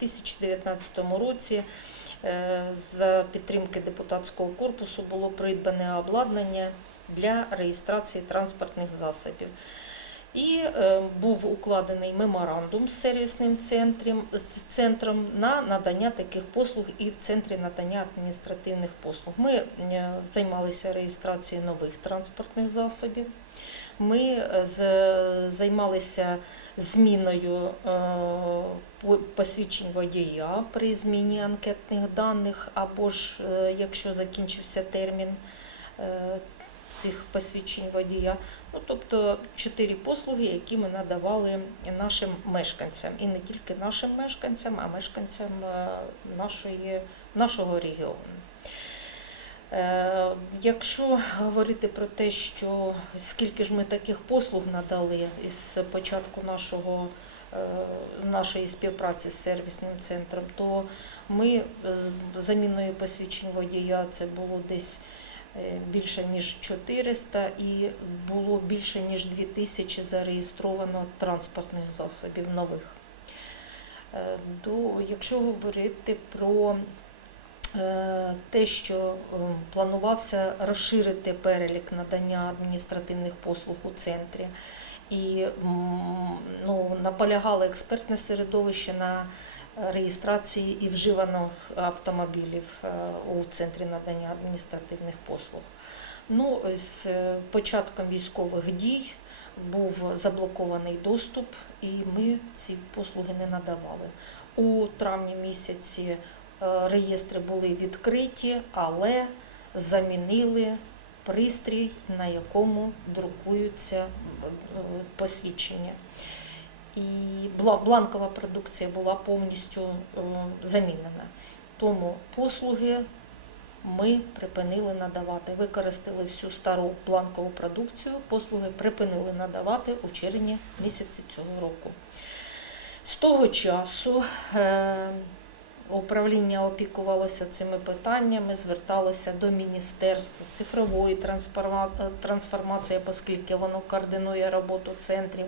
2019 році е, за підтримки депутатського корпусу було придбане обладнання для реєстрації транспортних засобів. І е, був укладений меморандум з сервісним центром, з центром на надання таких послуг і в центрі надання адміністративних послуг. Ми е, займалися реєстрацією нових транспортних засобів. Ми е, займалися зміною посвідчень водія при зміні анкетних даних, або ж якщо закінчився термін цих посвідчень водія. Ну, тобто чотири послуги, які ми надавали нашим мешканцям, і не тільки нашим мешканцям, а мешканцям е, нашої, нашого регіону. Е, Якщо говорити про те, що скільки ж ми таких послуг надали із початку нашого, е, нашої співпраці з сервісним центром, то ми заміною посвідчень водія це було десь більше ніж 400 і було більше ніж 2000 зареєстровано транспортних засобів нових. Е, До, якщо говорити про е, те, що е, планувався розширити перелік надання адміністративних послуг у центрі, і ну, наполягало експертне середовище на реєстрації і вживаних автомобілів е, у центрі надання адміністративних послуг. Ну, з початком військових дій був заблокований доступ, і ми ці послуги не надавали. У травні місяці е, реєстри були відкриті, але замінили пристрій, на якому друкуються е, посвідчення. І бланкова продукція була повністю е, замінена. Тому послуги ми припинили надавати. Використали всю стару бланкову продукцію, послуги припинили надавати у червні місяці цього року. З того часу е, управління опікувалося цими питаннями, зверталося до Міністерства цифрової трансформа- е, трансформації, оскільки воно координує роботу центрів.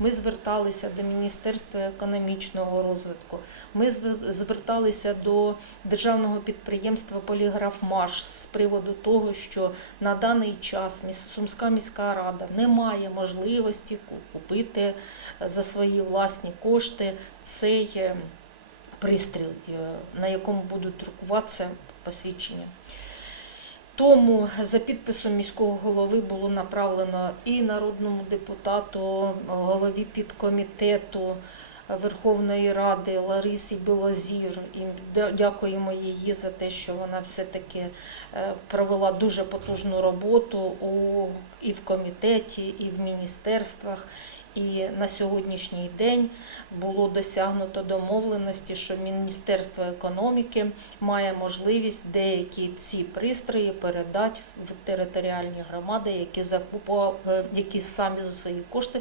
Ми зверталися до Міністерства економічного розвитку. Ми зверталися до державного підприємства Поліграфмаш з приводу того, що на даний час Сумська міська рада не має можливості купити е, за свої власні кошти цей пристрій, е, на якому будуть друкуватися посвідчення. Тому за підписом міського голови було направлено і народному депутату, голові підкомітету Верховної Ради Ларисі Білозір. І дякуємо їй за те, що вона все-таки е, провела дуже потужну роботу у, і в комітеті, і в міністерствах. І на сьогоднішній день було досягнуто домовленості, що Міністерство економіки має можливість деякі ці пристрої передати в територіальні громади, які закупували, е, які самі за свої кошти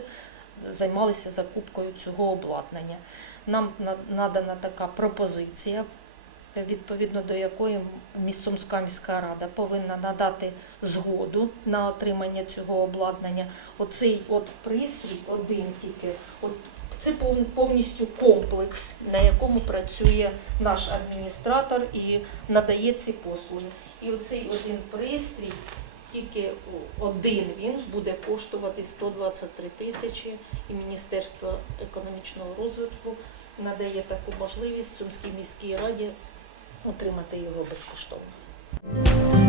займалися закупкою цього обладнання. Нам надана така пропозиція, відповідно до якої Сумська міська рада повинна надати згоду на отримання цього обладнання. Оцей от пристрій, один тільки, от це повністю комплекс, на якому працює наш адміністратор і надає ці послуги. І оцей один пристрій, тільки один він буде коштувати 123 тисячі, і Міністерство економічного розвитку надає таку можливість Сумській міській раді отримати його безкоштовно.